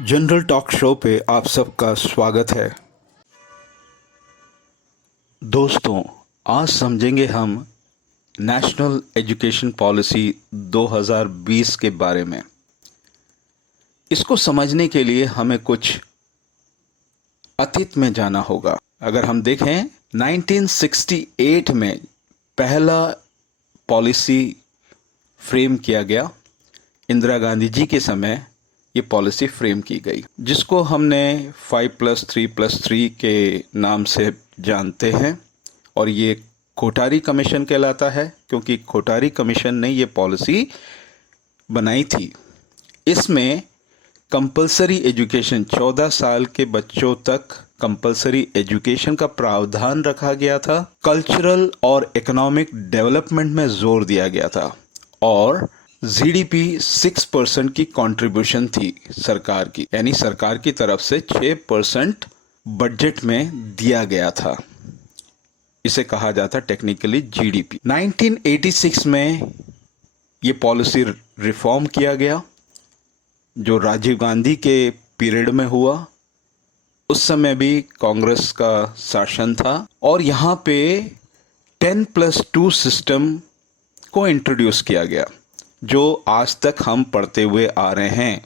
General talk show पे आप सबका स्वागत है। दोस्तों, आज समझेंगे हम नेशनल एजुकेशन पॉलिसी 2020 के बारे में। इसको समझने के लिए हमें कुछ अतीत में जाना होगा। अगर हम देखें 1968 में पहला पॉलिसी फ्रेम किया गया। इंदिरा गांधी जी के समय ये पॉलिसी फ्रेम की गई, जिसको हमने 5+3+3 के नाम से जानते हैं। और ये कोठारी कमीशन कहलाता है, क्योंकि कोठारी कमीशन ने ये पॉलिसी बनाई थी। इसमें कंपलसरी एजुकेशन, 14 साल के बच्चों तक कंपलसरी एजुकेशन का प्रावधान रखा गया था। कल्चरल और इकोनॉमिक डेवलपमेंट में जोर दिया गया था और जीडीपी 6% की कंट्रीब्यूशन थी सरकार की, यानी सरकार की तरफ से 6% बजट में दिया गया था। इसे कहा जाता टेक्निकली जीडीपी। 1986 में ये पॉलिसी रिफॉर्म किया गया, जो राजीव गांधी के पीरियड में हुआ। उस समय भी कांग्रेस का शासन था और यहाँ पे 10+2 सिस्टम को इंट्रोड्यूस किया गया, जो आज तक हम पढ़ते हुए आ रहे हैं।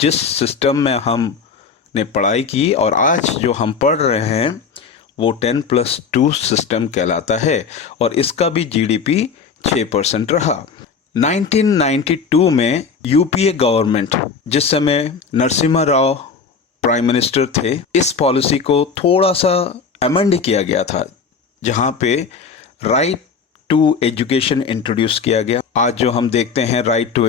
जिस सिस्टम में हमने पढ़ाई की और आज जो हम पढ़ रहे हैं वो 10+2 सिस्टम कहलाता है और इसका भी जीडीपी 6% रहा। 1992 में यूपीए गवर्नमेंट, जिस समय नरसिम्हा राव प्राइम मिनिस्टर थे, इस पॉलिसी को थोड़ा सा अमेंड किया गया था, जहां पे राइट टू एजुकेशन इंट्रोड्यूस किया गया। आज जो हम देखते हैं राइट टू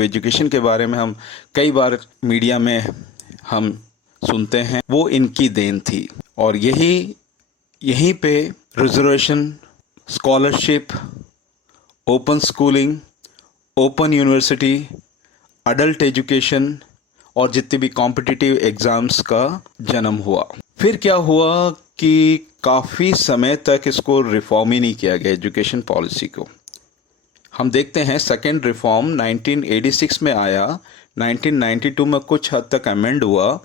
एजुकेशन के बारे में हम कई बार मीडिया में हम सुनते हैं, वो इनकी देन थी। और यहीं पे reservation, scholarship, open schooling, open university, adult education और जितने भी कॉम्पिटिटिव एग्जाम्स का जन्म हुआ। फिर क्या हुआ कि काफ़ी समय तक इसको रिफॉर्म ही नहीं किया गया, एजुकेशन पॉलिसी को। हम देखते हैं सेकेंड रिफॉर्म 1986 में आया, 1992 में कुछ हद तक अमेंड हुआ,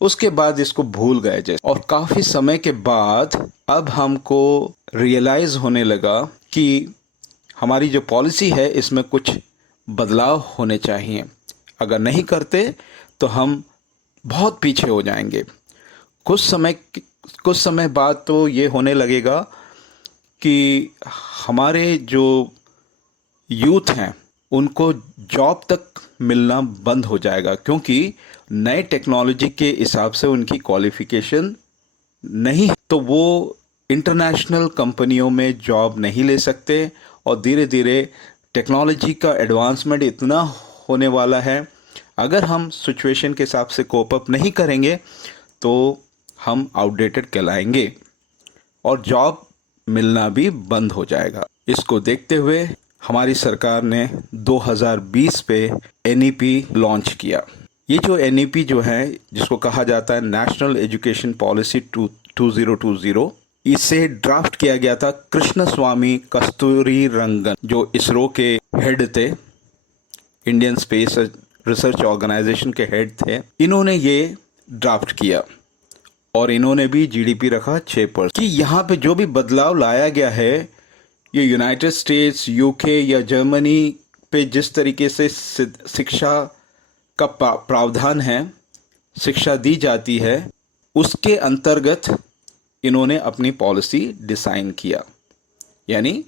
उसके बाद इसको भूल गए जैसे। और काफ़ी समय के बाद अब हमको रियलाइज़ होने लगा कि हमारी जो पॉलिसी है इसमें कुछ बदलाव होने चाहिए। अगर नहीं करते तो हम बहुत पीछे हो जाएंगे। कुछ समय बाद तो ये होने लगेगा कि हमारे जो यूथ हैं उनको जॉब तक मिलना बंद हो जाएगा, क्योंकि नए टेक्नोलॉजी के हिसाब से उनकी क्वालिफिकेशन नहीं, तो वो इंटरनेशनल कंपनियों में जॉब नहीं ले सकते। और धीरे धीरे टेक्नोलॉजी का एडवांसमेंट इतना होने वाला है, अगर हम सिचुएशन के हिसाब से कोप अप नहीं करेंगे तो हम आउटडेटेड कहलाएंगे और जॉब मिलना भी बंद हो जाएगा। इसको देखते हुए हमारी सरकार ने 2020 पे एनईपी लॉन्च किया। ये जो एनईपी जो है, जिसको कहा जाता है नेशनल एजुकेशन पॉलिसी 2020, इसे ड्राफ्ट किया गया था कृष्णस्वामी कस्तूरीरंगन, जो इसरो के हेड थे, इंडियन स्पेस रिसर्च ऑर्गेनाइजेशन के हेड थे। इन्होंने ये ड्राफ्ट किया और इन्होंने भी जीडीपी रखा 6%। कि यहाँ पे जो भी बदलाव लाया गया है, ये यूनाइटेड स्टेट्स, यूके या जर्मनी पे जिस तरीके से शिक्षा का प्रावधान है, शिक्षा दी जाती है, उसके अंतर्गत इन्होंने अपनी पॉलिसी डिज़ाइन किया। यानी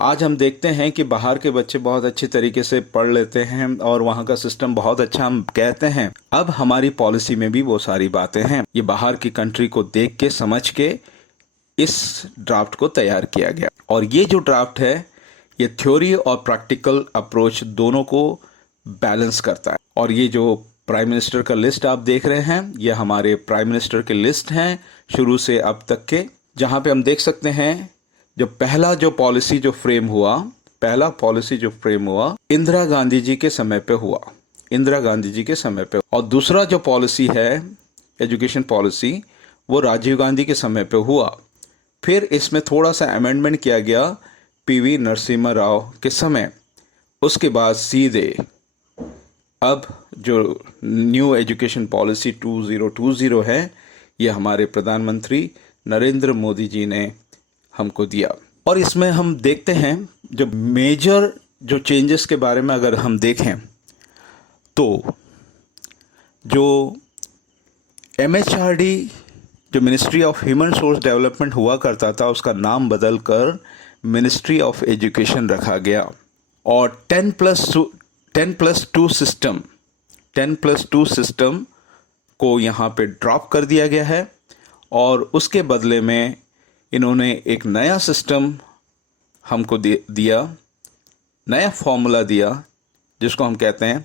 आज हम देखते हैं कि बाहर के बच्चे बहुत अच्छी तरीके से पढ़ लेते हैं और वहाँ का सिस्टम बहुत अच्छा हम कहते हैं। अब हमारी पॉलिसी में भी वो सारी बातें हैं। ये बाहर की कंट्री को देख के समझ के इस ड्राफ्ट को तैयार किया गया। और ये जो ड्राफ्ट है, ये थ्योरी और प्रैक्टिकल अप्रोच दोनों को बैलेंस करता है। और ये जो प्राइम मिनिस्टर का लिस्ट आप देख रहे हैं, ये हमारे प्राइम मिनिस्टर के लिस्ट हैं शुरू से अब तक के, जहाँ पे हम देख सकते हैं जो पहला पॉलिसी जो फ्रेम हुआ इंदिरा गांधी जी के समय पे हुआ, और दूसरा जो पॉलिसी है एजुकेशन पॉलिसी, वो राजीव गांधी के समय पे हुआ। फिर इसमें थोड़ा सा अमेंडमेंट किया गया पीवी नरसिम्हा राव के समय। उसके बाद सीधे अब जो न्यू एजुकेशन पॉलिसी 2020 है, ये हमारे प्रधानमंत्री नरेंद्र मोदी जी ने हमको दिया। और इसमें हम देखते हैं जो मेजर जो चेंजेस के बारे में अगर हम देखें तो जो MHRD जो ministry of human source development हुआ करता था, उसका नाम बदलकर मिनिस्ट्री ऑफ एजुकेशन रखा गया। और 10+2 सिस्टम को यहाँ पे ड्रॉप कर दिया गया है और उसके बदले में इन्होंने एक नया सिस्टम हमको दिया, नया फॉर्मूला दिया, जिसको हम कहते हैं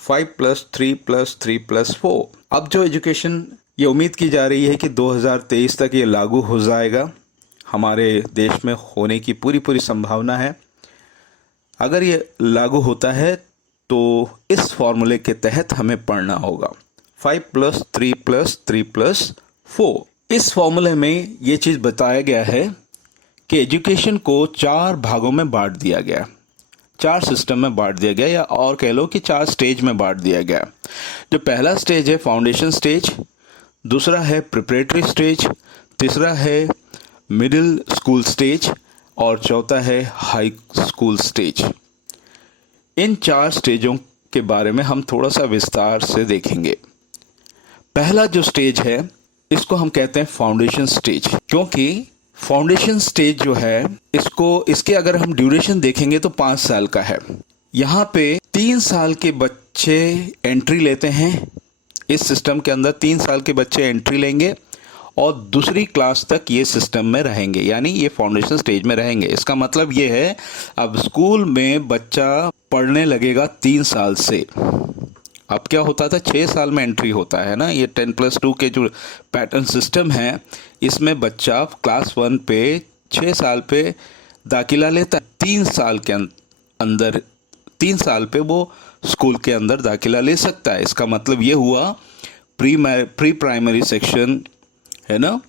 5+3+3+4। अब जो एजुकेशन, ये उम्मीद की जा रही है कि 2023 तक ये लागू हो जाएगा, हमारे देश में होने की पूरी संभावना है। अगर ये लागू होता है तो इस फॉर्मूले के तहत हमें पढ़ना होगा 5+3+3+4। इस फॉर्मूले में ये चीज़ बताया गया है कि एजुकेशन को 4 भागों में बांट दिया गया, 4 सिस्टम में बांट दिया गया, या और कह लो कि 4 स्टेज में बांट दिया गया। जो पहला स्टेज है फाउंडेशन स्टेज, दूसरा है प्रिपरेटरी स्टेज, तीसरा है मिडिल स्कूल स्टेज और चौथा है हाई स्कूल स्टेज। इन 4 स्टेजों के बारे में हम थोड़ा सा विस्तार से देखेंगे। पहला जो स्टेज है इसको हम कहते हैं फाउंडेशन स्टेज, क्योंकि फाउंडेशन स्टेज जो है इसके अगर हम ड्यूरेशन देखेंगे तो 5 साल का है। यहाँ पे 3 साल के बच्चे एंट्री लेते हैं, इस सिस्टम के अंदर 3 साल के बच्चे एंट्री लेंगे और दूसरी क्लास तक ये सिस्टम में रहेंगे, यानी ये फाउंडेशन स्टेज में रहेंगे। इसका मतलब ये है अब स्कूल में बच्चा पढ़ने लगेगा 3 साल से। अब क्या होता था, 6 साल में एंट्री होता है ना, ये 10+2 के जो पैटर्न सिस्टम है, इसमें बच्चा क्लास 1 पे 6 साल पे दाखिला लेता है, 3 साल के अंदर 3 साल पे वो स्कूल के अंदर दाखिला ले सकता है। इसका मतलब ये हुआ प्री प्राइमरी सेक्शन है ना,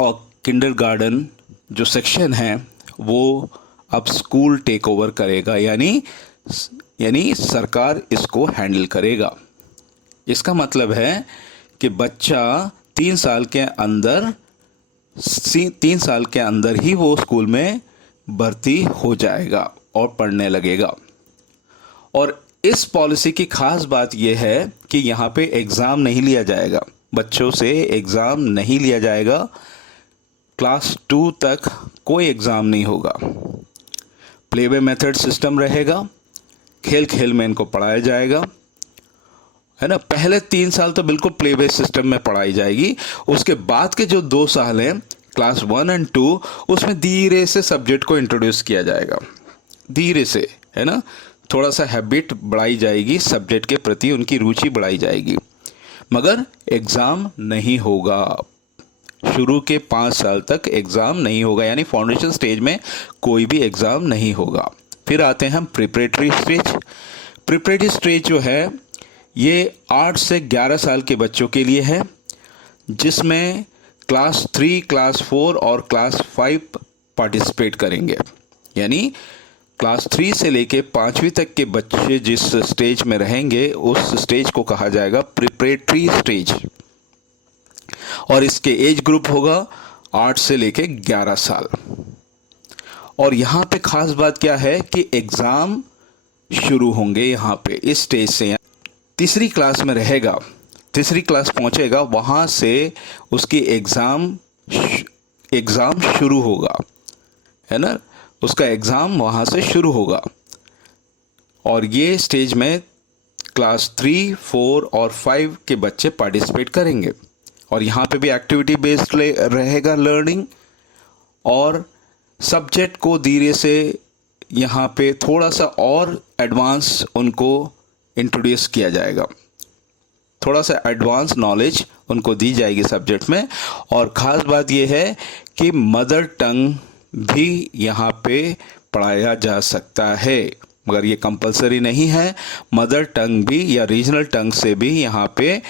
और किंडरगार्टन जो सेक्शन है वो अब स्कूल टेक ओवर करेगा, यानी सरकार इसको हैंडल करेगा। इसका मतलब है कि बच्चा 3 साल के अंदर ही वो स्कूल में भर्ती हो जाएगा और पढ़ने लगेगा। और इस पॉलिसी की खास बात यह है कि यहाँ पे एग्ज़ाम नहीं लिया जाएगा, बच्चों से एग्ज़ाम नहीं लिया जाएगा। क्लास 2 तक कोई एग्ज़ाम नहीं होगा, प्लेवे मेथड सिस्टम रहेगा, खेल खेल में इनको पढ़ाया जाएगा, है ना। पहले 3 साल तो बिल्कुल प्लेवे सिस्टम में पढ़ाई जाएगी, उसके बाद के जो 2 साल हैं क्लास 1 और 2, उसमें धीरे से सब्जेक्ट को इंट्रोड्यूस किया जाएगा, धीरे से, है ना। थोड़ा सा हैबिट बढ़ाई जाएगी, सब्जेक्ट के प्रति उनकी रुचि बढ़ाई जाएगी, मगर एग्ज़ाम नहीं होगा। शुरू के 5 साल तक एग्ज़ाम नहीं होगा, यानी फाउंडेशन स्टेज में कोई भी एग्ज़ाम नहीं होगा। फिर आते हैं हम प्रिपरेटरी स्टेज। प्रिपरेटरी स्टेज जो है ये 8 से 11 साल के बच्चों के लिए है, जिसमें क्लास 3, क्लास 4 और क्लास 5 पार्टिसिपेट करेंगे। यानी क्लास 3 से लेके 5वीं तक के बच्चे जिस स्टेज में रहेंगे उस स्टेज को कहा जाएगा प्रिपरेटरी स्टेज, और इसके एज ग्रुप होगा 8 से लेके 11 साल। और यहाँ पे खास बात क्या है कि एग्ज़ाम शुरू होंगे यहाँ पे इस स्टेज से। तीसरी क्लास में रहेगा, तीसरी क्लास पहुँचेगा, वहाँ से उसकी एग्ज़ाम शुरू होगा, है ना, उसका एग्ज़ाम वहाँ से शुरू होगा। और ये स्टेज में क्लास 3, 4 और 5 के बच्चे पार्टिसिपेट करेंगे। और यहाँ पे भी एक्टिविटी बेस्ड रहेगा लर्निंग, और सब्जेक्ट को धीरे से यहाँ पे थोड़ा सा और एडवांस उनको इंट्रोड्यूस किया जाएगा, थोड़ा सा एडवांस नॉलेज उनको दी जाएगी सब्जेक्ट में। और ख़ास बात यह है कि मदर टंग भी यहाँ पे पढ़ाया जा सकता है, मगर ये कंपलसरी नहीं है। मदर टंग भी या रीजनल टंग से भी यहाँ पे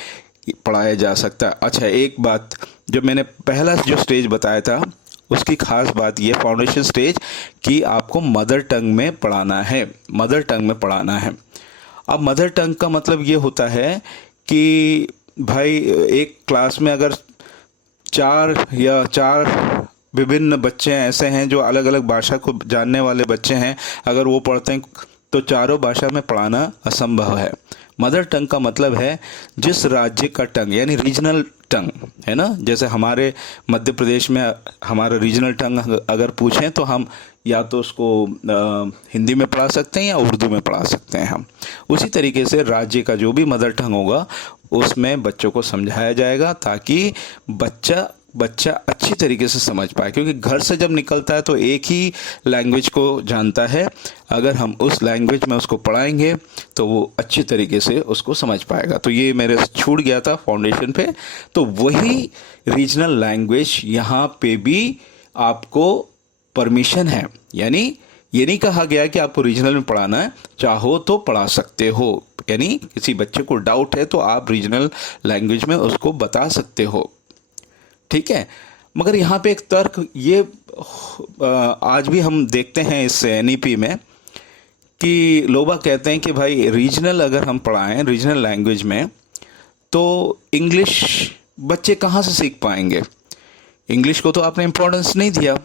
पढ़ाया जा सकता है। अच्छा, एक बात जो मैंने पहला जो स्टेज बताया था उसकी खास बात ये फाउंडेशन स्टेज कि आपको मदर टंग में पढ़ाना है, मदर टंग में पढ़ाना है। अब मदर टंग का मतलब ये होता है कि भाई एक क्लास में अगर चार विभिन्न बच्चे ऐसे हैं जो अलग अलग भाषा को जानने वाले बच्चे हैं, अगर वो पढ़ते हैं तो चारों भाषा में पढ़ाना असंभव है। मदर टंग का मतलब है जिस राज्य का टंग, यानी रीजनल टंग है ना। जैसे हमारे मध्य प्रदेश में हमारा रीजनल टंग अगर पूछें तो हम या तो उसको हिंदी में पढ़ा सकते हैं या उर्दू में पढ़ा सकते हैं हम। उसी तरीके से राज्य का जो भी मदर टंग होगा उसमें बच्चों को समझाया जाएगा ताकि बच्चा अच्छी तरीके से समझ पाए, क्योंकि घर से जब निकलता है तो एक ही लैंग्वेज को जानता है। अगर हम उस लैंग्वेज में उसको पढ़ाएंगे तो वो अच्छी तरीके से उसको समझ पाएगा। तो ये मेरे से छूट गया था फाउंडेशन पे, तो वही रीजनल लैंग्वेज यहाँ पे भी आपको परमिशन है। यानी ये नहीं कहा गया कि आपको रीजनल में पढ़ाना है, चाहो तो पढ़ा सकते हो। यानी किसी बच्चे को डाउट है तो आप रीजनल लैंग्वेज में उसको बता सकते हो, ठीक है। मगर यहाँ पे एक तर्क ये आज भी हम देखते हैं इस एनईपी में कि लोग कहते हैं कि भाई रीजनल अगर हम पढ़ाएं रीजनल लैंग्वेज में तो इंग्लिश बच्चे कहाँ से सीख पाएंगे। इंग्लिश को तो आपने इम्पोर्टेंस नहीं दिया।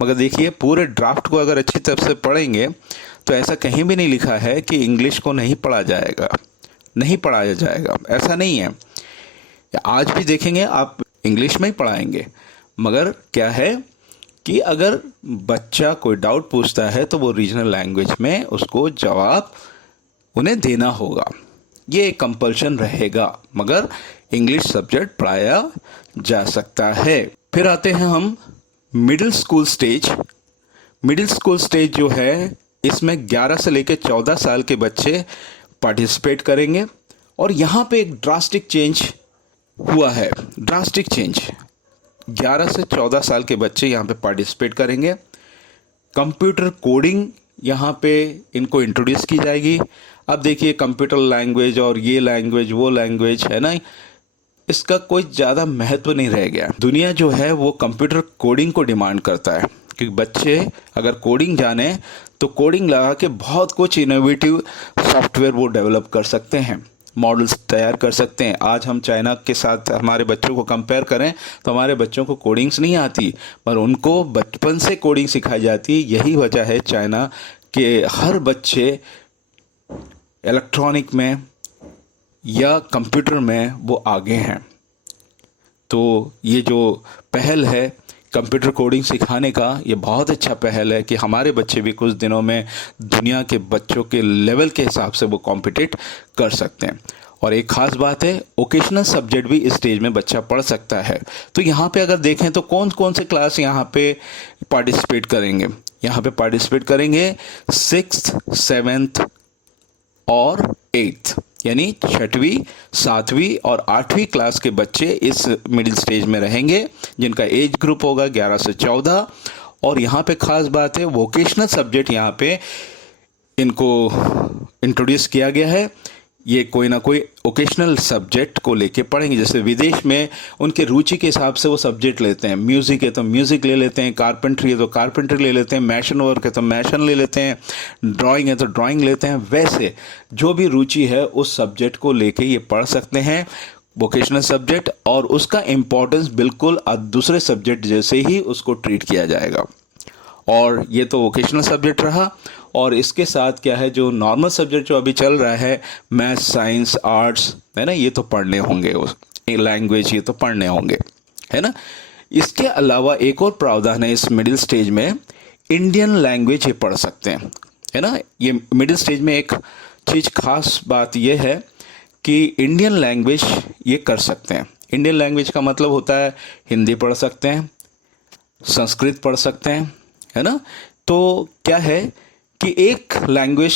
मगर देखिए पूरे ड्राफ्ट को अगर अच्छी तरह से पढ़ेंगे तो ऐसा कहीं भी नहीं लिखा है कि इंग्लिश को नहीं पढ़ाया जाएगा, ऐसा नहीं है। आज भी देखेंगे आप इंग्लिश में ही पढ़ाएंगे, मगर क्या है कि अगर बच्चा कोई डाउट पूछता है तो वो रीजनल लैंग्वेज में उसको जवाब उन्हें देना होगा, ये कंपल्शन रहेगा। मगर इंग्लिश सब्जेक्ट पढ़ाया जा सकता है। फिर आते हैं हम middle school stage. Middle school stage जो है इसमें 11 से लेकर 14 साल के बच्चे पार्टिसिपेट करेंगे। और यहाँ पे एक ड्रास्टिक चेंज हुआ है, ड्रास्टिक चेंज। 11 से 14 साल के बच्चे यहाँ पे पार्टिसिपेट करेंगे। कंप्यूटर कोडिंग यहाँ पे इनको इंट्रोड्यूस की जाएगी। अब देखिए कंप्यूटर लैंग्वेज और ये लैंग्वेज वो लैंग्वेज है ना, इसका कोई ज़्यादा महत्व नहीं रह गया। दुनिया जो है वो कंप्यूटर कोडिंग को डिमांड करता है, क्योंकि बच्चे अगर कोडिंग जाने तो कोडिंग लगा के बहुत कुछ इनोवेटिव सॉफ्टवेयर वो डेवलप कर सकते हैं, मॉडल्स तैयार कर सकते हैं। आज हम चाइना के साथ हमारे बच्चों को कंपेयर करें तो हमारे बच्चों को कोडिंग्स नहीं आती, पर उनको बचपन से कोडिंग सिखाई जाती है। यही वजह है चाइना के हर बच्चे इलेक्ट्रॉनिक में या कंप्यूटर में वो आगे हैं। तो ये जो पहल है कंप्यूटर कोडिंग सिखाने का, ये बहुत अच्छा पहल है कि हमारे बच्चे भी कुछ दिनों में दुनिया के बच्चों के लेवल के हिसाब से वो कॉम्पिटिट कर सकते हैं। और एक ख़ास बात है, ओकेशनल सब्जेक्ट भी इस स्टेज में बच्चा पढ़ सकता है। तो यहाँ पे अगर देखें तो कौन कौन से क्लास यहाँ पे पार्टिसिपेट करेंगे। यहाँ पे पार्टिसिपेट करेंगे 6th 7th और 8th, यानी 6वीं 7वीं और 8वीं क्लास के बच्चे इस मिडिल स्टेज में रहेंगे, जिनका एज ग्रुप होगा 11 से 14। और यहाँ पे ख़ास बात है, वोकेशनल सब्जेक्ट यहाँ पे इनको इंट्रोड्यूस किया गया है। ये कोई ना कोई ओकेशनल सब्जेक्ट को लेके पढ़ेंगे। जैसे विदेश में उनके रुचि के हिसाब से वो सब्जेक्ट लेते हैं। म्यूज़िक है तो म्यूज़िक ले लेते हैं, कारपेंट्री है तो कारपेंट्री ले लेते हैं, मैशन वर्क है तो मैशन ले लेते हैं, ड्राइंग है तो ड्राइंग लेते हैं। वैसे जो भी रुचि है उस सब्जेक्ट को लेके ये पढ़ सकते हैं, वोकेशनल सब्जेक्ट। और उसका इम्पोर्टेंस बिल्कुल दूसरे सब्जेक्ट जैसे ही उसको ट्रीट किया जाएगा। और ये तो वोकेशनल सब्जेक्ट रहा। और इसके साथ क्या है, जो नॉर्मल सब्जेक्ट जो अभी चल रहा है, मैथ साइंस आर्ट्स है ना, ये तो पढ़ने होंगे, उस लैंग्वेज ये तो पढ़ने होंगे, है ना। इसके अलावा एक और प्रावधान है इस मिडिल स्टेज में, इंडियन लैंग्वेज ये पढ़ सकते हैं, है ना। ये मिडिल स्टेज में एक चीज़ खास बात ये है कि इंडियन लैंग्वेज ये कर सकते हैं। इंडियन लैंग्वेज का मतलब होता है हिंदी पढ़ सकते हैं, संस्कृत पढ़ सकते हैं, है ना। तो क्या है कि एक लैंग्वेज,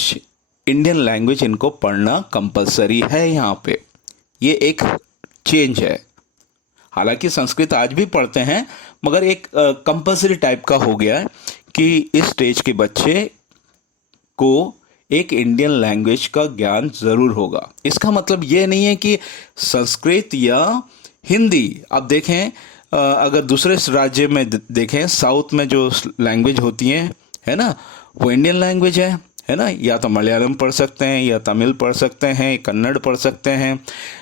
इंडियन लैंग्वेज इनको पढ़ना कंपलसरी है यहाँ पे। ये एक चेंज है। हालांकि संस्कृत आज भी पढ़ते हैं, मगर एक कंपलसरी टाइप का हो गया है कि इस स्टेज के बच्चे को एक इंडियन लैंग्वेज का ज्ञान ज़रूर होगा। इसका मतलब ये नहीं है कि संस्कृत या हिंदी, आप देखें अगर दूसरे राज्य में देखें, साउथ में जो लैंग्वेज होती हैं, है ना, वो इंडियन लैंग्वेज है है ना, या तो मलयालम पढ़ सकते हैं, या तमिल पढ़ सकते हैं, कन्नड़ पढ़ सकते हैं,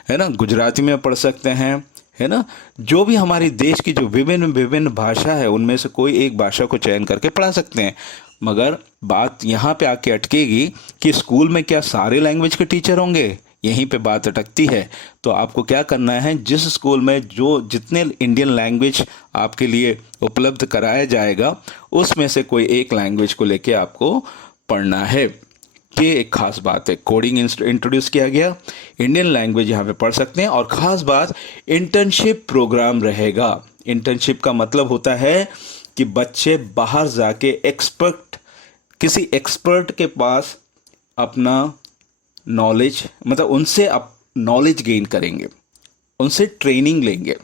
है ना, गुजराती में पढ़ सकते हैं, है ना। जो भी हमारी देश की जो विभिन्न विभिन्न भाषा है उनमें से कोई एक भाषा को चयन करके पढ़ा सकते हैं। मगर बात यहाँ पे आके अटकेगी कि स्कूल में क्या सारे लैंग्वेज के टीचर होंगे, यहीं पे बात अटकती है। तो आपको क्या करना है, जिस स्कूल में जो जितने इंडियन लैंग्वेज आपके लिए उपलब्ध कराया जाएगा उसमें से कोई एक लैंग्वेज को लेके आपको पढ़ना है। ये एक खास बात है, कोडिंग इंट्रोड्यूस किया गया, इंडियन लैंग्वेज यहाँ पे पढ़ सकते हैं। और ख़ास बात, इंटर्नशिप प्रोग्राम रहेगा। इंटर्नशिप का मतलब होता है कि बच्चे बाहर जाके किसी एक्सपर्ट के पास अपना नॉलेज, मतलब उनसे नॉलेज गेन करेंगे, उनसे ट्रेनिंग लेंगे,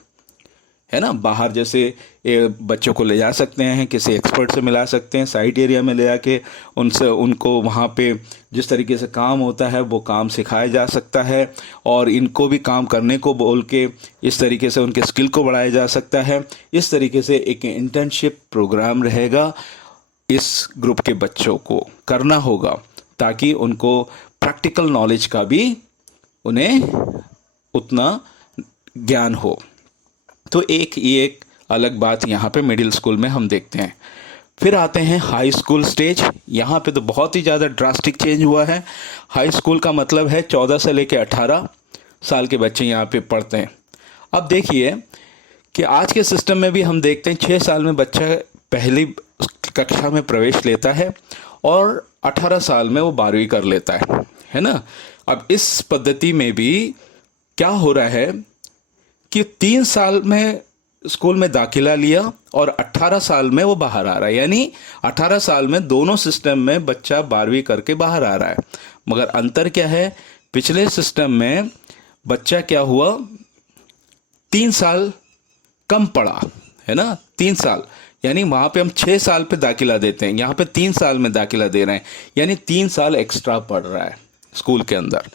है ना। बाहर जैसे बच्चों को ले जा सकते हैं, किसी एक्सपर्ट से मिला सकते हैं, साइट एरिया में ले जाके उनको वहाँ पे जिस तरीके से काम होता है वो काम सिखाया जा सकता है, और इनको भी काम करने को बोल के इस तरीके से उनके स्किल को बढ़ाया जा सकता है। इस तरीके से एक इंटर्नशिप प्रोग्राम रहेगा, इस ग्रुप के बच्चों को करना होगा ताकि उनको प्रैक्टिकल नॉलेज का भी उन्हें उतना ज्ञान हो। तो ये एक अलग बात यहाँ पे मिडिल स्कूल में हम देखते हैं। फिर आते हैं हाई स्कूल स्टेज। यहाँ पे तो बहुत ही ज़्यादा ड्रास्टिक चेंज हुआ है। हाई स्कूल का मतलब है 14 से लेकर 18 साल के बच्चे यहाँ पे पढ़ते हैं। अब देखिए कि आज के सिस्टम में भी हम देखते हैं 6 साल में बच्चा पहली कक्षा में प्रवेश लेता है और 18 साल में वो 12वीं कर लेता है ना। अब इस पद्धति में भी क्या हो रहा है कि 3 साल में स्कूल में दाखिला लिया और 18 साल में वो बाहर आ रहा है, यानी 18 साल में दोनों सिस्टम में बच्चा 12वीं करके बाहर आ रहा है। मगर अंतर क्या है, पिछले सिस्टम में बच्चा क्या हुआ, 3 साल कम पढ़ा, है ना, 3 साल, यानी वहाँ पे हम 6 साल पे दाखिला देते हैं, यहाँ पे 3 साल में दाखिला दे रहे हैं, यानी 3 साल एक्स्ट्रा पढ़ रहा है स्कूल के अंदर।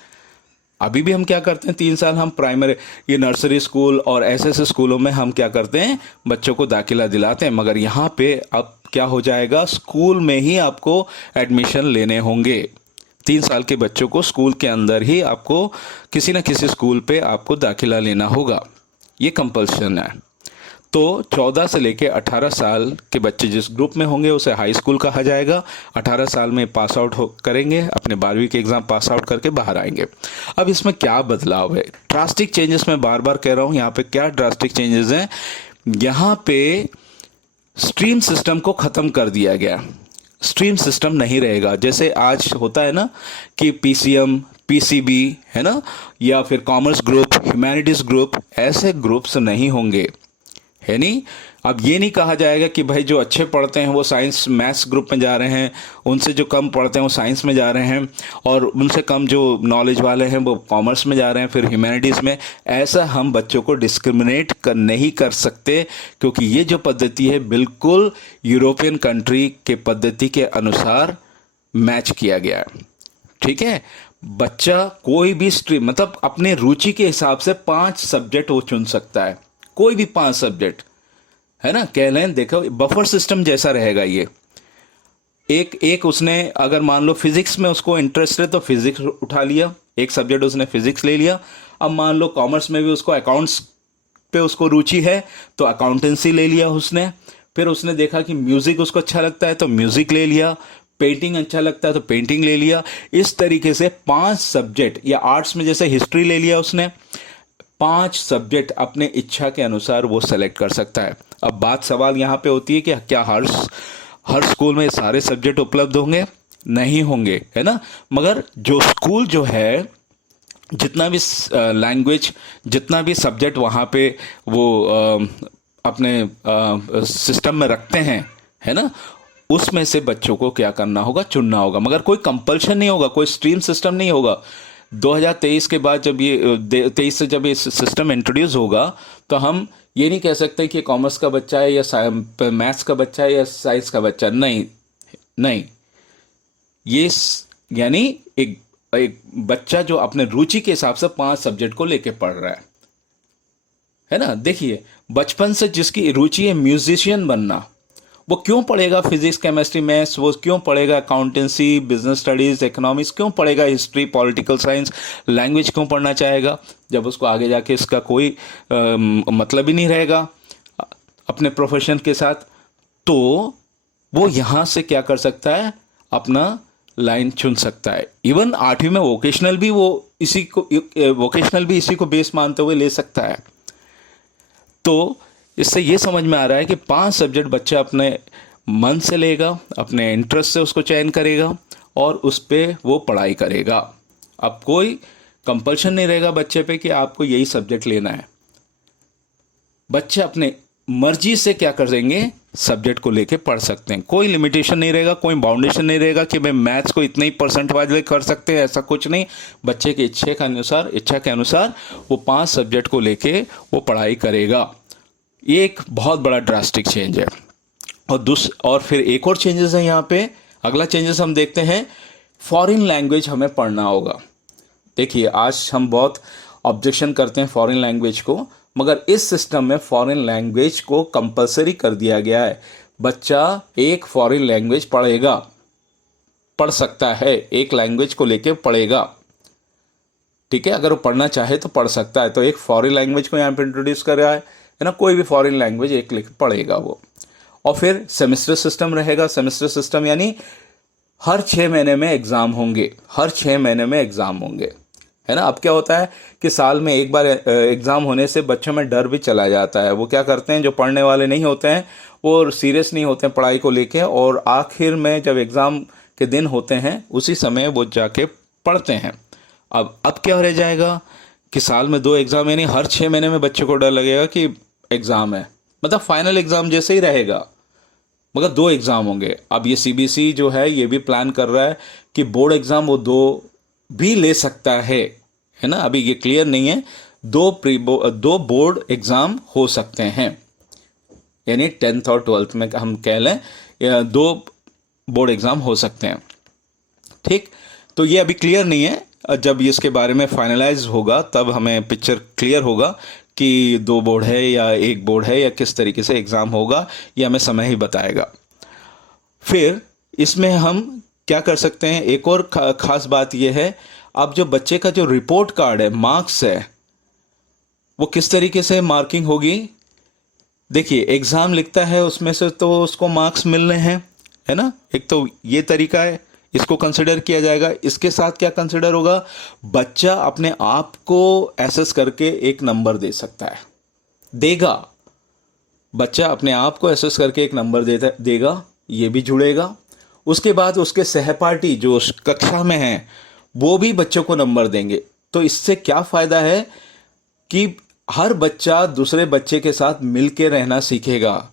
अभी भी हम क्या करते हैं, 3 साल हम प्राइमरी, ये नर्सरी स्कूल और ऐसे स्कूलों में हम क्या करते हैं, बच्चों को दाखिला दिलाते हैं। मगर यहाँ पे अब क्या हो जाएगा, स्कूल में ही आपको एडमिशन लेने होंगे। 3 साल के बच्चों को स्कूल के अंदर ही आपको किसी न किसी स्कूल पे आपको दाखिला लेना होगा, ये कंपल्सन है। तो 14 से लेके 18 साल के बच्चे जिस ग्रुप में होंगे उसे हाई स्कूल कहा जाएगा। 18 साल में पास आउट करेंगे, अपने 12वीं के एग्ज़ाम पास आउट करके बाहर आएंगे। अब इसमें क्या बदलाव है, ड्रास्टिक चेंजेस मैं बार बार कह रहा हूँ। यहाँ पे क्या ड्रास्टिक चेंजेस हैं, यहाँ पे स्ट्रीम सिस्टम को ख़त्म कर दिया गया। स्ट्रीम सिस्टम नहीं रहेगा, जैसे आज होता है ना कि पीसीएम, पीसीबी, है ना, या फिर कॉमर्स ग्रुप, ह्यूमैनिटीज़ ग्रुप, ऐसे ग्रुप्स नहीं होंगे, है नहीं। अब ये नहीं कहा जाएगा कि भाई जो अच्छे पढ़ते हैं वो साइंस मैथ्स ग्रुप में जा रहे हैं, उनसे जो कम पढ़ते हैं वो साइंस में जा रहे हैं, और उनसे कम जो नॉलेज वाले हैं वो कॉमर्स में जा रहे हैं, फिर ह्यूमैनिटीज़ में। ऐसा हम बच्चों को डिस्क्रिमिनेट नहीं कर सकते, क्योंकि ये जो पद्धति है बिल्कुल यूरोपियन कंट्री के पद्धति के अनुसार मैच किया गया है। ठीक है, बच्चा कोई भी स्ट्रीम, मतलब अपने रुचि के हिसाब से 5 सब्जेक्ट वो चुन सकता है, कोई भी 5 सब्जेक्ट, है ना। कह लें, देखो बफर सिस्टम जैसा रहेगा ये। एक उसने अगर मान लो फिजिक्स में उसको इंटरेस्ट है तो फिजिक्स उठा लिया, एक सब्जेक्ट उसने फिजिक्स ले लिया। अब मान लो कॉमर्स में भी उसको अकाउंट्स पे उसको रुचि है तो अकाउंटेंसी ले लिया उसने। फिर उसने देखा कि म्यूजिक उसको अच्छा लगता है तो म्यूजिक ले लिया, पेंटिंग अच्छा लगता है तो पेंटिंग ले लिया। इस तरीके से 5 सब्जेक्ट, या आर्ट्स में जैसे हिस्ट्री ले लिया उसने, 5 सब्जेक्ट अपने इच्छा के अनुसार वो सेलेक्ट कर सकता है। अब बात सवाल यहाँ पे होती है कि क्या हर स्कूल में सारे सब्जेक्ट उपलब्ध होंगे, नहीं होंगे, है ना। मगर जो स्कूल जो है, जितना भी लैंग्वेज, जितना भी सब्जेक्ट वहाँ पे वो अपने सिस्टम में रखते हैं, है ना, उसमें से बच्चों को क्या करना होगा, चुनना होगा। मगर कोई कंपल्शन नहीं होगा, कोई स्ट्रीम सिस्टम नहीं होगा। 2023 के बाद जब ये 23 से जब ये सिस्टम इंट्रोड्यूस होगा तो हम ये नहीं कह सकते कि कॉमर्स का बच्चा है या मैथ्स का बच्चा है या साइंस का बच्चा, नहीं। ये यानी एक बच्चा जो अपने रुचि के हिसाब से 5 सब्जेक्ट को लेके पढ़ रहा है ना। देखिए, बचपन से जिसकी रुचि है म्यूजिशियन बनना, वो क्यों पढ़ेगा फिजिक्स, केमिस्ट्री, मैथ्स, वो क्यों पढ़ेगा अकाउंटेंसी, बिजनेस स्टडीज, इकोनॉमिक्स, क्यों पढ़ेगा हिस्ट्री, पॉलिटिकल साइंस, लैंग्वेज क्यों पढ़ना चाहेगा, जब उसको आगे जाके इसका कोई मतलब ही नहीं रहेगा अपने प्रोफेशन के साथ। तो वो यहाँ से क्या कर सकता है, अपना लाइन चुन सकता है। इवन 8वीं में वोकेशनल भी वो वोकेशनल भी इसी को बेस मानते हुए ले सकता है। तो इससे ये समझ में आ रहा है कि 5 सब्जेक्ट बच्चा अपने मन से लेगा, अपने इंटरेस्ट से उसको चयन करेगा और उस पर वो पढ़ाई करेगा। अब कोई कंपल्शन नहीं रहेगा बच्चे पे कि आपको यही सब्जेक्ट लेना है। बच्चे अपने मर्जी से क्या कर देंगे, सब्जेक्ट को लेके पढ़ सकते हैं। कोई लिमिटेशन नहीं रहेगा, कोई बाउंडेशन नहीं रहेगा कि भाई मैथ्स को इतने ही परसेंट वाले कर सकते हैं, ऐसा कुछ नहीं। बच्चे की इच्छा के अनुसार वो 5 सब्जेक्ट को लेके वो पढ़ाई करेगा। ये एक बहुत बड़ा ड्रास्टिक चेंज है। और फिर एक और चेंजेस है यहाँ पे। अगला चेंजेस हम देखते हैं, फॉरेन लैंग्वेज हमें पढ़ना होगा। देखिए, आज हम बहुत ऑब्जेक्शन करते हैं फॉरेन लैंग्वेज को, मगर इस सिस्टम में फॉरेन लैंग्वेज को कंपलसरी कर दिया गया है। बच्चा एक फॉरेन लैंग्वेज पढ़ सकता है, एक लैंग्वेज को लेके पढ़ेगा, ठीक है। अगर वो पढ़ना चाहे तो पढ़ सकता है। तो एक फॉरेन लैंग्वेज को यहाँ पे इंट्रोड्यूस कर रहा है ना, कोई भी फॉरेन लैंग्वेज एक लेके पढ़ेगा वो। और फिर सेमेस्टर सिस्टम रहेगा। सेमेस्टर सिस्टम यानी हर 6 महीने में एग्ज़ाम होंगे, हर 6 महीने में एग्ज़ाम होंगे, है ना। अब क्या होता है कि साल में एक बार एग्ज़ाम होने से बच्चों में डर भी चला जाता है। वो क्या करते हैं, जो पढ़ने वाले नहीं होते हैं वो सीरियस नहीं होते हैं पढ़ाई को लेके, और आखिर में जब एग्ज़ाम के दिन होते हैं उसी समय वो जाके पढ़ते हैं। अब क्या रह जाएगा कि साल में 2 एग्ज़ाम, यानी हर 6 महीने में बच्चे को डर लगेगा कि एग्ज़ाम है, मतलब फाइनल एग्ज़ाम जैसे ही रहेगा, मगर 2 एग्ज़ाम होंगे। अब ये सीबीएसई जो है ये भी प्लान कर रहा है कि बोर्ड एग्ज़ाम वो 2 भी ले सकता है ना। अभी ये क्लियर नहीं है। 2 बोर्ड एग्ज़ाम हो सकते हैं, यानी 10th और 12th में हम कह लें 2 बोर्ड एग्ज़ाम हो सकते हैं, ठीक। तो ये अभी क्लियर नहीं है। जब ये इसके बारे में फाइनलाइज होगा तब हमें पिक्चर क्लियर होगा कि 2 बोर्ड है या 1 बोर्ड है या किस तरीके से एग्ज़ाम होगा, ये हमें समय ही बताएगा। फिर इसमें हम क्या कर सकते हैं, एक और ख़ास बात यह है, अब जो बच्चे का जो रिपोर्ट कार्ड है, मार्क्स है, वो किस तरीके से मार्किंग होगी। देखिए, एग्ज़ाम लिखता है उसमें से तो उसको मार्क्स मिलने हैं, है ना। एक तो ये तरीका है, इसको कंसिडर किया जाएगा। इसके साथ क्या कंसिडर होगा, बच्चा अपने आप को एसेस करके एक नंबर दे सकता है, देगा। बच्चा अपने आप को एसेस करके एक नंबर देगा, ये भी जुड़ेगा। उसके बाद उसके सहपाठी जो उस कक्षा में हैं वो भी बच्चों को नंबर देंगे। तो इससे क्या फ़ायदा है कि हर बच्चा दूसरे बच्चे के साथ मिल के रहना सीखेगा,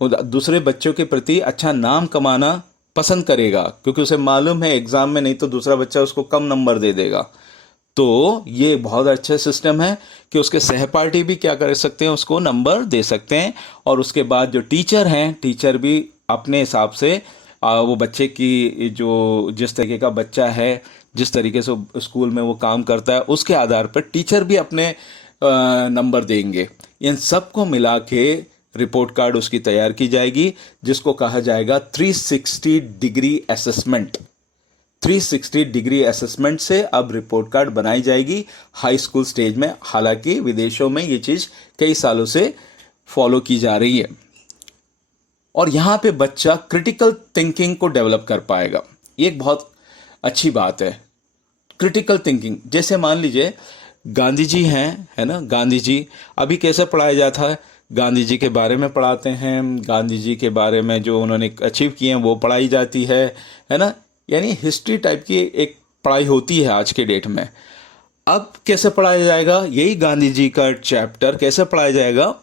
दूसरे बच्चों के प्रति अच्छा नाम कमाना पसंद करेगा, क्योंकि उसे मालूम है एग्ज़ाम में नहीं तो दूसरा बच्चा उसको कम नंबर दे देगा। तो ये बहुत अच्छा सिस्टम है कि उसके सहपाठी भी क्या कर सकते हैं, उसको नंबर दे सकते हैं। और उसके बाद जो टीचर हैं, टीचर भी अपने हिसाब से वो बच्चे की जो जिस तरीके का बच्चा है, जिस तरीके से स्कूल में वो काम करता है, उसके आधार पर टीचर भी अपने नंबर देंगे। इन सबको मिला के रिपोर्ट कार्ड उसकी तैयार की जाएगी, जिसको कहा जाएगा 360 डिग्री असेसमेंट। 360 डिग्री असेसमेंट से अब रिपोर्ट कार्ड बनाई जाएगी हाई स्कूल स्टेज में। हालांकि विदेशों में ये चीज़ कई सालों से फॉलो की जा रही है, और यहाँ पे बच्चा क्रिटिकल थिंकिंग को डेवलप कर पाएगा। ये एक बहुत अच्छी बात है, क्रिटिकल थिंकिंग। जैसे मान लीजिए गांधी जी हैं, है ना, गांधी जी अभी कैसे पढ़ाया जाता है, गांधी जी के बारे में पढ़ाते हैं, गांधी जी के बारे में जो उन्होंने अचीव किए हैं वो पढ़ाई जाती है ना। यानी हिस्ट्री टाइप की एक पढ़ाई होती है आज के डेट में। अब कैसे पढ़ाया जाएगा, यही गांधी जी का चैप्टर कैसे पढ़ाया जाएगा,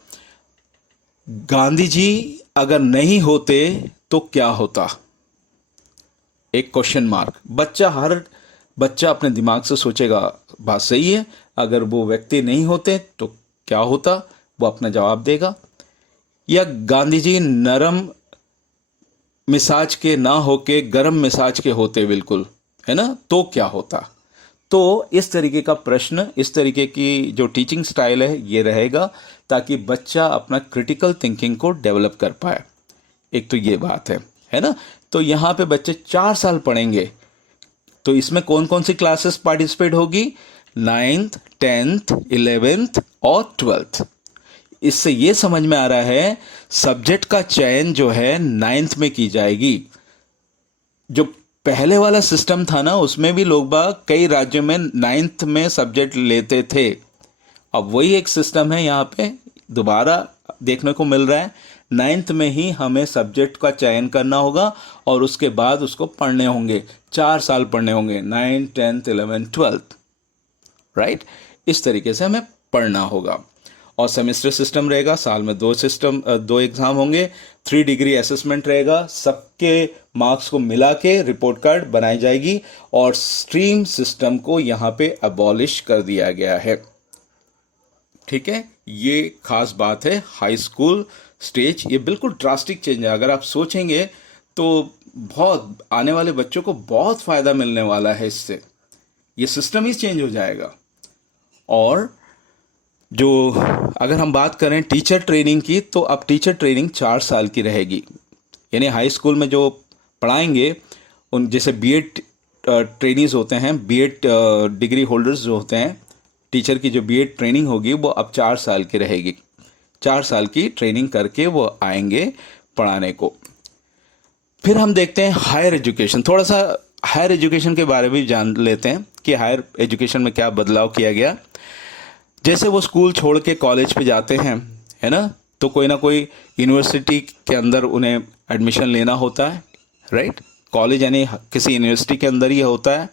गांधी जी अगर नहीं होते तो क्या होता, एक क्वेश्चन मार्क। हर बच्चा अपने दिमाग से सोचेगा, बात सही है, अगर वो व्यक्ति नहीं होते तो क्या होता, वो अपना जवाब देगा। या गांधी जी नरम मिजाज के ना होके गरम मिजाज के होते बिल्कुल, है ना, तो क्या होता। तो इस तरीके का प्रश्न, इस तरीके की जो टीचिंग स्टाइल है ये रहेगा, ताकि बच्चा अपना क्रिटिकल थिंकिंग को डेवलप कर पाए। एक तो ये बात है ना। तो यहाँ पे बच्चे 4 साल पढ़ेंगे, तो इसमें कौन कौन सी क्लासेस पार्टिसिपेट होगी? 9th 10th 11th और 12th। इससे ये समझ में आ रहा है सब्जेक्ट का चयन जो है 9th में की जाएगी। जो पहले वाला सिस्टम था ना, उसमें भी लोग बाग कई राज्यों में 9th में सब्जेक्ट लेते थे। अब वही एक सिस्टम है यहाँ पे दोबारा देखने को मिल रहा है। 9th में ही हमें सब्जेक्ट का चयन करना होगा और उसके बाद उसको पढ़ने होंगे। 4 साल पढ़ने होंगे, 9th 10th 11th 12th, right. इस तरीके से हमें पढ़ना होगा। और सेमेस्टर सिस्टम रहेगा, साल में 2 एग्जाम होंगे, 3 डिग्री असेसमेंट रहेगा, सबके मार्क्स को मिला के रिपोर्ट कार्ड बनाई जाएगी और स्ट्रीम सिस्टम को यहाँ पे अबॉलिश कर दिया गया है। ठीक है, ये खास बात है हाई स्कूल स्टेज। ये बिल्कुल ड्रास्टिक चेंज है। अगर आप सोचेंगे तो बहुत आने वाले बच्चों को बहुत फायदा मिलने वाला है इससे। ये सिस्टम ही चेंज हो जाएगा। और जो अगर हम बात करें टीचर ट्रेनिंग की, तो अब टीचर ट्रेनिंग 4 साल की रहेगी। यानी हाई स्कूल में जो पढ़ाएंगे उन जैसे बीएड ट्रेनीज होते हैं, बीएड डिग्री होल्डर्स जो होते हैं, टीचर की जो बीएड ट्रेनिंग होगी वो अब 4 साल की रहेगी। 4 साल की ट्रेनिंग करके वो आएंगे पढ़ाने को। फिर हम देखते हैं हायर एजुकेशन। थोड़ा सा हायर एजुकेशन के बारे में भी जान लेते हैं कि हायर एजुकेशन में क्या बदलाव किया गया। जैसे वो स्कूल छोड़ के कॉलेज पे जाते हैं, है ना, तो कोई ना कोई यूनिवर्सिटी के अंदर उन्हें एडमिशन लेना होता है, राइट। कॉलेज यानी किसी यूनिवर्सिटी के अंदर ही होता है,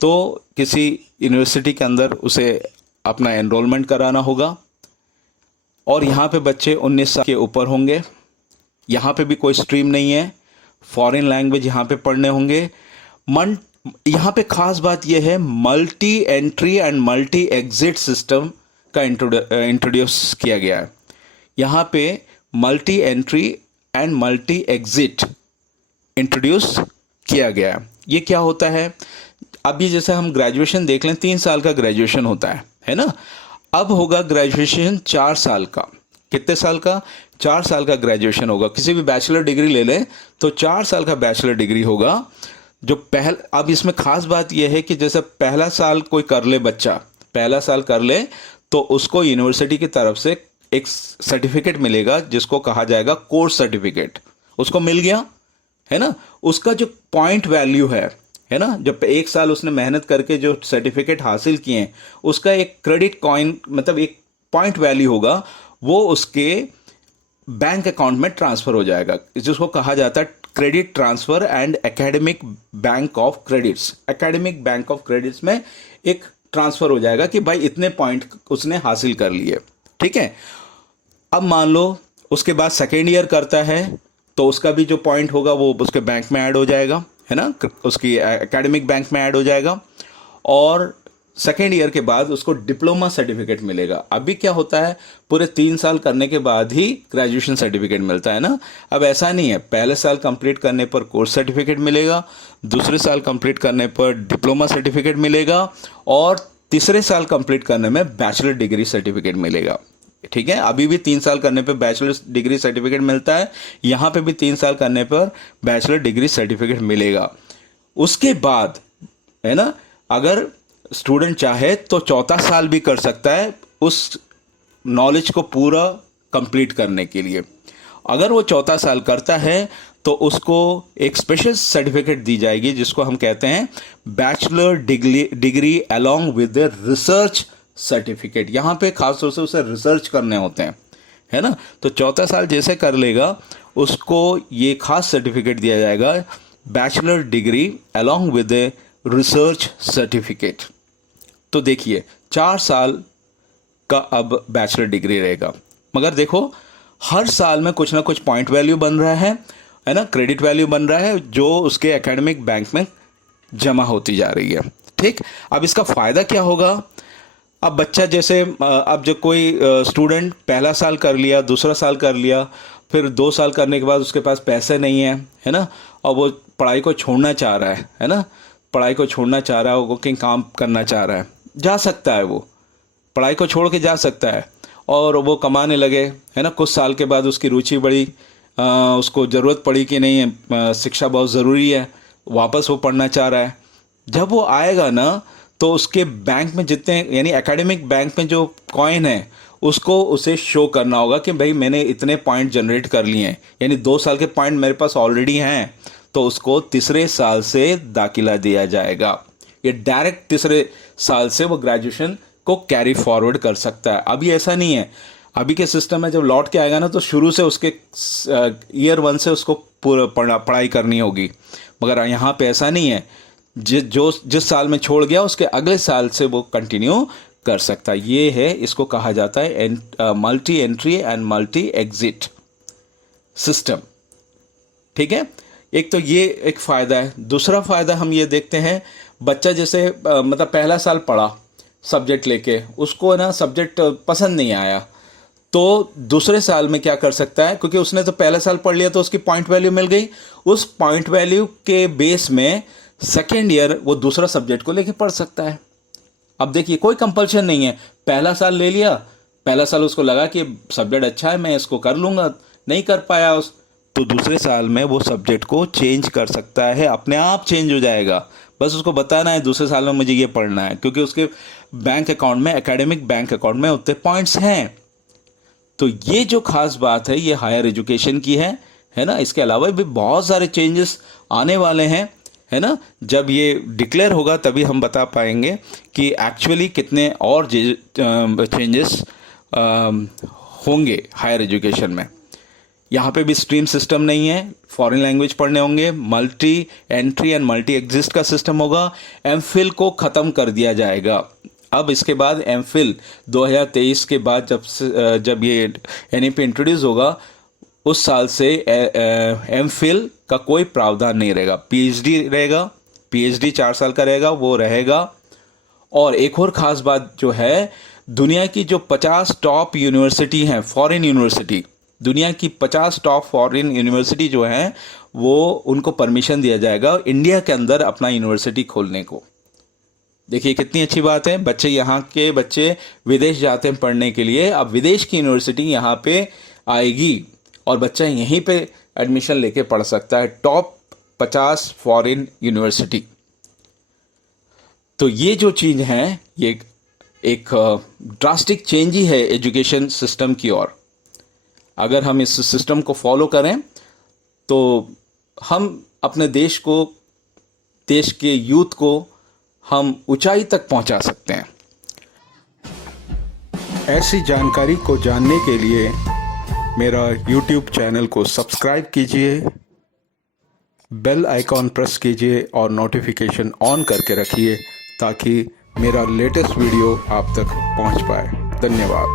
तो किसी यूनिवर्सिटी के अंदर उसे अपना एनरोलमेंट कराना होगा। और यहाँ पे बच्चे 19 साल के ऊपर होंगे। यहाँ पे भी कोई स्ट्रीम नहीं है, फॉरेन लैंग्वेज यहाँ पे पढ़ने होंगे। यहाँ पे खास बात यह है multi entry and multi exit system का इंट्रोड्यूस किया गया है। यहाँ पे multi entry and multi exit introduce किया गया है। ये क्या होता है? अभी जैसे हम ग्रेजुएशन देख लें, 3 साल का ग्रेजुएशन होता है ना। अब होगा ग्रेजुएशन 4 साल का। कितने साल का? 4 साल का ग्रेजुएशन होगा। किसी भी बैचलर डिग्री ले लें तो 4 साल का बैचलर डिग्री होगा। जो अब इसमें खास बात यह है कि जैसे पहला साल कोई कर ले, बच्चा पहला साल कर ले तो उसको यूनिवर्सिटी की तरफ से एक सर्टिफिकेट मिलेगा जिसको कहा जाएगा कोर्स सर्टिफिकेट। उसको मिल गया, है ना। उसका जो पॉइंट वैल्यू है ना, जब 1 साल उसने मेहनत करके जो सर्टिफिकेट हासिल किए हैं उसका एक क्रेडिट कॉइन, मतलब एक पॉइंट वैल्यू होगा, वो उसके बैंक अकाउंट में ट्रांसफर हो जाएगा, जिसको कहा जाता है credit transfer and academic bank of credits. Academic bank of credits में एक ट्रांसफर हो जाएगा कि भाई इतने पॉइंट उसने हासिल कर लिए। ठीक है, अब मान लो उसके बाद सेकेंड ईयर करता है तो उसका भी जो पॉइंट होगा वो उसके बैंक में ऐड हो जाएगा, है ना, उसकी एकेडमिक बैंक में ऐड हो जाएगा। और सेकेंड ईयर के बाद उसको डिप्लोमा सर्टिफिकेट मिलेगा। अभी क्या होता है, पूरे 3 साल करने के बाद ही ग्रेजुएशन सर्टिफिकेट मिलता है ना। अब ऐसा नहीं है, पहले साल कंप्लीट करने पर कोर्स सर्टिफिकेट मिलेगा, दूसरे साल कंप्लीट करने पर डिप्लोमा सर्टिफिकेट मिलेगा और तीसरे साल कंप्लीट करने में बैचलर डिग्री सर्टिफिकेट मिलेगा। ठीक है, अभी भी 3 साल करने पर बैचलर डिग्री सर्टिफिकेट मिलता है, यहाँ पे भी 3 साल करने पर बैचलर डिग्री सर्टिफिकेट मिलेगा। उसके बाद, है ना, अगर स्टूडेंट चाहे तो 4था साल भी कर सकता है उस नॉलेज को पूरा कंप्लीट करने के लिए। अगर वो 4था साल करता है तो उसको एक स्पेशल सर्टिफिकेट दी जाएगी जिसको हम कहते हैं bachelor degree along with the research certificate. यहाँ पे खास तौर से उसे रिसर्च करने होते हैं, है ना। तो 4था साल जैसे कर लेगा उसको ये खास सर्टिफिकेट दिया जाएगा, bachelor degree along with the research certificate. तो देखिए 4 साल का अब बैचलर डिग्री रहेगा, मगर देखो हर साल में कुछ ना कुछ पॉइंट वैल्यू बन रहा है ना, क्रेडिट वैल्यू बन रहा है जो उसके एकेडमिक बैंक में जमा होती जा रही है। ठीक, अब इसका फ़ायदा क्या होगा? अब बच्चा जैसे अब जो कोई स्टूडेंट पहला साल कर लिया, दूसरा साल कर लिया, फिर 2 साल करने के बाद उसके पास पैसे नहीं है ना, और वो पढ़ाई को छोड़ना चाह रहा है ना, पढ़ाई को छोड़ना चाह रहा है, वो कहीं काम करना चाह रहा है, जा सकता है, वो पढ़ाई को छोड़ के जा सकता है और वो कमाने लगे, है ना। कुछ साल के बाद उसकी रुचि बढ़ी, उसको ज़रूरत पड़ी कि नहीं शिक्षा बहुत ज़रूरी है, वापस वो पढ़ना चाह रहा है, जब वो आएगा ना तो उसके बैंक में जितने यानी एकेडमिक बैंक में जो कॉइन है उसको उसे शो करना होगा कि भाई मैंने इतने पॉइंट जनरेट कर लिए हैं, यानी 2 साल के पॉइंट मेरे पास ऑलरेडी हैं, तो उसको तीसरे साल से दाखिला दिया जाएगा। ये डायरेक्ट तीसरे साल से वो ग्रेजुएशन को कैरी फॉरवर्ड कर सकता है। अभी ऐसा नहीं है, अभी के सिस्टम में जब लौट के आएगा ना तो शुरू से उसके ईयर 1 से उसको पूरा पढ़ाई करनी होगी, मगर यहाँ पे ऐसा नहीं है। जिस साल में छोड़ गया उसके अगले साल से वो कंटिन्यू कर सकता है। ये है, इसको कहा जाता है multi entry and multi exit system. ठीक है, एक तो ये एक फ़ायदा है। दूसरा फ़ायदा हम ये देखते हैं, बच्चा जैसे मतलब पहला साल पढ़ा सब्जेक्ट लेके, उसको ना सब्जेक्ट पसंद नहीं आया, तो दूसरे साल में क्या कर सकता है, क्योंकि उसने तो पहला साल पढ़ लिया तो उसकी पॉइंट वैल्यू मिल गई, उस पॉइंट वैल्यू के बेस में सेकेंड ईयर वो दूसरा सब्जेक्ट को लेके पढ़ सकता है। अब देखिए, कोई कंपल्शन नहीं है, पहला साल ले लिया, पहला साल उसको लगा कि सब्जेक्ट अच्छा है मैं इसको कर लूँगा, नहीं कर पाया तो दूसरे साल में वो सब्जेक्ट को चेंज कर सकता है, अपने आप चेंज हो जाएगा। बस उसको बताना है दूसरे साल में मुझे ये पढ़ना है, क्योंकि उसके बैंक अकाउंट में, एकेडमिक बैंक अकाउंट में उतने पॉइंट्स हैं। तो ये जो खास बात है ये हायर एजुकेशन की है ना। इसके अलावा भी बहुत सारे चेंजेस आने वाले हैं, है ना। जब ये डिक्लेयर होगा तभी हम बता पाएंगे कि एक्चुअली कितने और चेंजेस होंगे हायर एजुकेशन में। यहाँ पे भी स्ट्रीम सिस्टम नहीं है, फॉरेन लैंग्वेज पढ़ने होंगे, multi entry and multi exist का सिस्टम होगा। एमफिल को ख़त्म कर दिया जाएगा। अब इसके बाद एमफिल 2023 के बाद जब ये एनईपी इंट्रोड्यूस होगा, उस साल से एमफिल का कोई प्रावधान नहीं रहेगा। पीएचडी रहेगा, पीएचडी 4 साल का रहेगा, वो रहेगा। और एक और ख़ास बात जो है, दुनिया की जो 50 टॉप यूनिवर्सिटी हैं, फॉरेन यूनिवर्सिटी, दुनिया की 50 टॉप फॉरेन यूनिवर्सिटी जो हैं, वो उनको परमिशन दिया जाएगा इंडिया के अंदर अपना यूनिवर्सिटी खोलने को। देखिए कितनी अच्छी बात है। बच्चे, यहाँ के बच्चे विदेश जाते हैं पढ़ने के लिए, अब विदेश की यूनिवर्सिटी यहाँ पे आएगी और बच्चा यहीं पे एडमिशन लेके पढ़ सकता है, टॉप 50 फॉरेन यूनिवर्सिटी। तो ये जो चीज़ है, ये एक ड्रास्टिक चेंज ही है एजुकेशन सिस्टम की ओर। अगर हम इस सिस्टम को फॉलो करें तो हम अपने देश को, देश के यूथ को हम ऊंचाई तक पहुंचा सकते हैं। ऐसी जानकारी को जानने के लिए मेरा YouTube चैनल को सब्सक्राइब कीजिए, बेल आइकॉन प्रेस कीजिए और नोटिफिकेशन ऑन करके रखिए ताकि मेरा लेटेस्ट वीडियो आप तक पहुंच पाए। धन्यवाद।